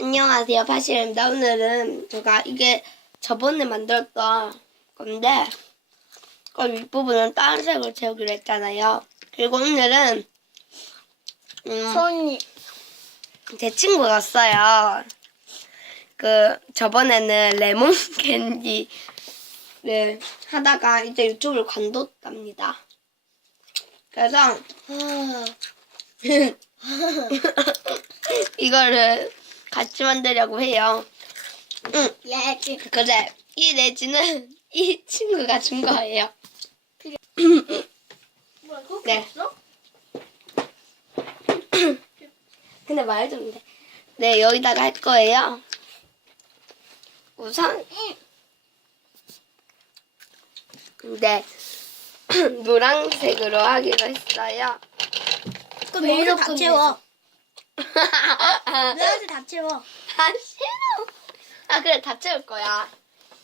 안녕하세요. 파실입니다. 오늘은 제가 이게 저번에 만들었던 건데, 그 윗부분은 다른 색으로 채우기로 했잖아요. 그리고 오늘은, 음, 손이 제 친구가 써요. 그, 저번에는 레몬 캔디를 하다가 이제 유튜브를 관뒀답니다. 그래서, 아, 이거를 같이 만들려고 해요. 응. 예지 그래. 이 레지는 이 친구가 준 거예요. 뭐야 그거 네. 없어? 근데 말 좀 돼. 네, 여기다가 할 거예요. 우선, 네, 노란색으로 하기로 했어요. 그럼 여기서 다 채워 여기서 다 채워 아, 싫어. 아, 그래, 다 채울 거야.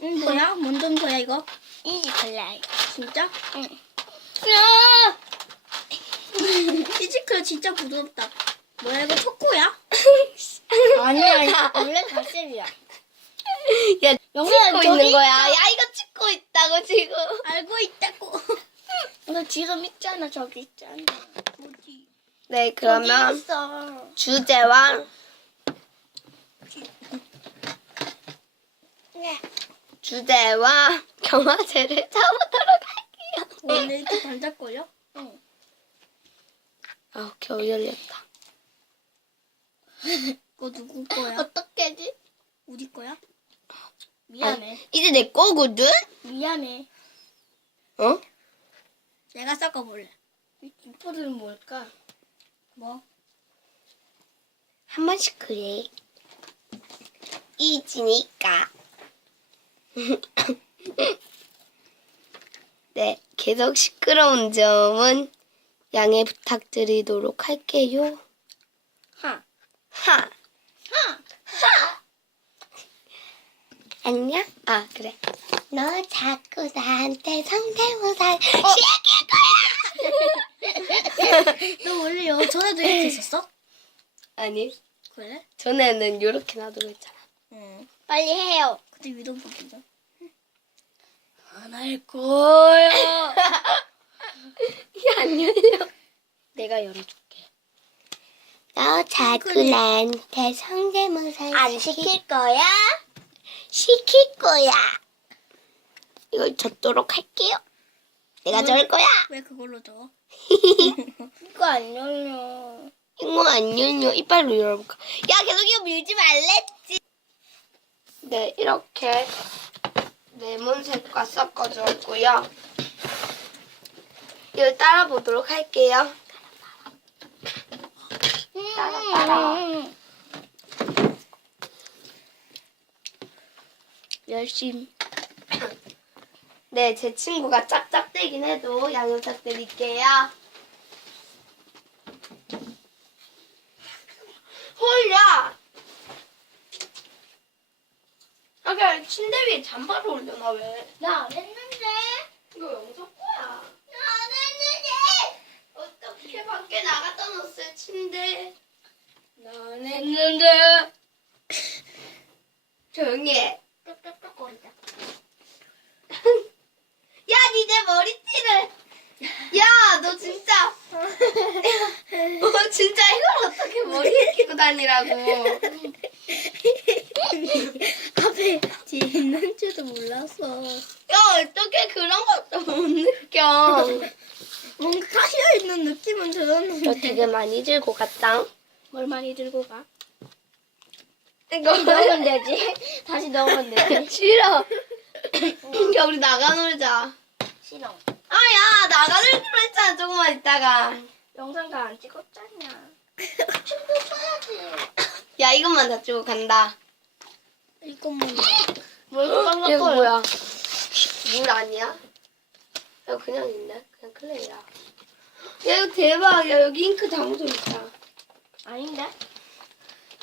응 뭐야? 뭔 거야 이거? 이 갈래 진짜? 응 야! 피지컬 진짜 부드럽다 뭐야 이거 초코야? 아니야 원래 갈색이야 야, 영희야, 찍고 저기 있는 거야. 야, 이거 찍고 있다고, 지금. 알고 있다고 이거 지금 있잖아 저기 있잖아? 네, 그러면 있어 주제와 네. 주제와 경화제를 잡아보도록 할게요. 원래 이렇게 반짝거려? 응 아, 겨우 열렸다. 이거 누구 거야? 어떻게 하지? 우리 거야? 미안해. 아, 이제 내 거거든? 미안해. 어? 내가 섞어볼래. 이 김포들은 뭘까? 뭐? 한 번씩 그래. 이지니까. 네, 계속 시끄러운 점은 양해 부탁드리도록 할게요. 하. 하, 하. 하. 안녕? 아, 그래. 너 자꾸 나한테 성대모사 시킬 거야! 너 원래 여 전에도 이렇게 있었어? 아니, 그래? 전에는 이렇게 놔두고 있잖아. 응. 빨리 해요. 근데 위도 보기죠. 안 할 거야. 야, 안 열려. 내가 열어줄게. 너 자꾸 그래. 나한테 성대모사 안 시킬 거야? 시킬 거야. 이걸 젓도록 할게요. 내가 음. 절 거야. 왜 그걸로 줘? 이거 안 열려. 이거 안 열려. 이빨로 열어볼까? 야, 계속 이거 밀지 말랬지. 네, 이렇게 레몬색과 섞어줬고요. 이걸 따라 보도록 할게요. 따라, 따라. 열심히. 네, 제 친구가 짝짝대긴 해도 양해 부탁드릴게요. 헐, 야! 아, 그냥 침대 위에 잠바를 올려놔, 왜? 나 안 했는데. 이거 영상 거야. 나 안 했는데. 어떻게 밖에 나갔다 놓았어요, 침대. 나 안 했는데. 조용히 해. 똑똑똑거리다. 야, 니 내 머리띠를. 야, 너 진짜. 너 진짜 이걸 어떻게 머리에 끼고 다니라고. 앞에 뒤에 있는 줄도 몰랐어. 야, 어떻게 그런 것도 못 느껴. 뭔가 가시어 있는 느낌은 들었는데. 너 되게 많이 들고 갔다. 뭘 많이 들고 가? 이거 넣으면 되지. 다시 넣으면 되지. 싫어. 야, 우리 나가 놀자. 싫어. 아, 야, 나가 했잖아, 조금만 있다가. 영상 다 안 찍었잖냐. 야, 이것만 다 주고 간다. 이것만. 뭘 이거 뭐야? 물 아니야? 야, 그냥 있네. 그냥 클레이야. 야, 이거 대박. 야, 여기 잉크 다 묻어 있다. 아닌데?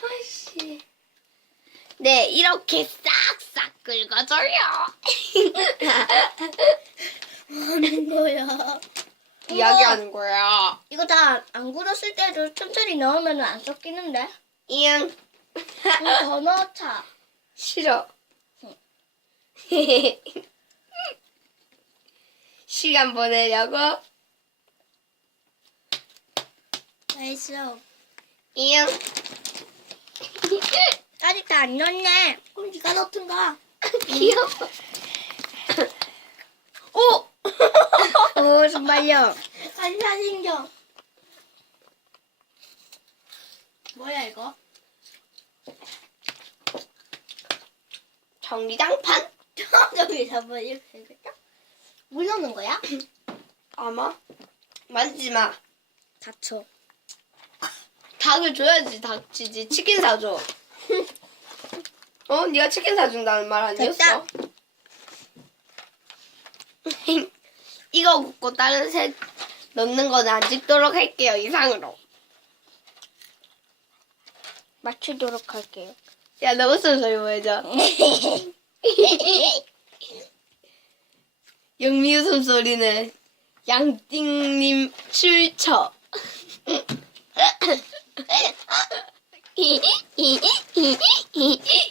아이씨. 네, 이렇게 싹싹 긁어줘요. 하는 거야. 이야기하는 거야. 이거 다 안 굳었을 때도 천천히 넣으면 안 섞이는데? 이응. 더 넣자. 싫어. 시간 보내려고? 맛있어. 이응. 아직 다 안 넣었네. 그럼 네가 넣든가. 귀여워. 오! 오, 정말요. 반사 생겨. 뭐야, 이거? 전기장판? 저기 잡아, 이렇게 생겼죠? 물 넣는 거야? 아마? 만지지 마. 다쳐. 닭을 줘야지 닭치지. 치킨 사줘. 어? 네가 치킨 사준다는 말 아니었어? 이거 굽고 다른 색 넣는 거는 안 찍도록 할게요. 이상으로. 맞추도록 할게요. 야, 너 무슨 소리 보여줘. 영미 웃음 소리는 양띵님 출처.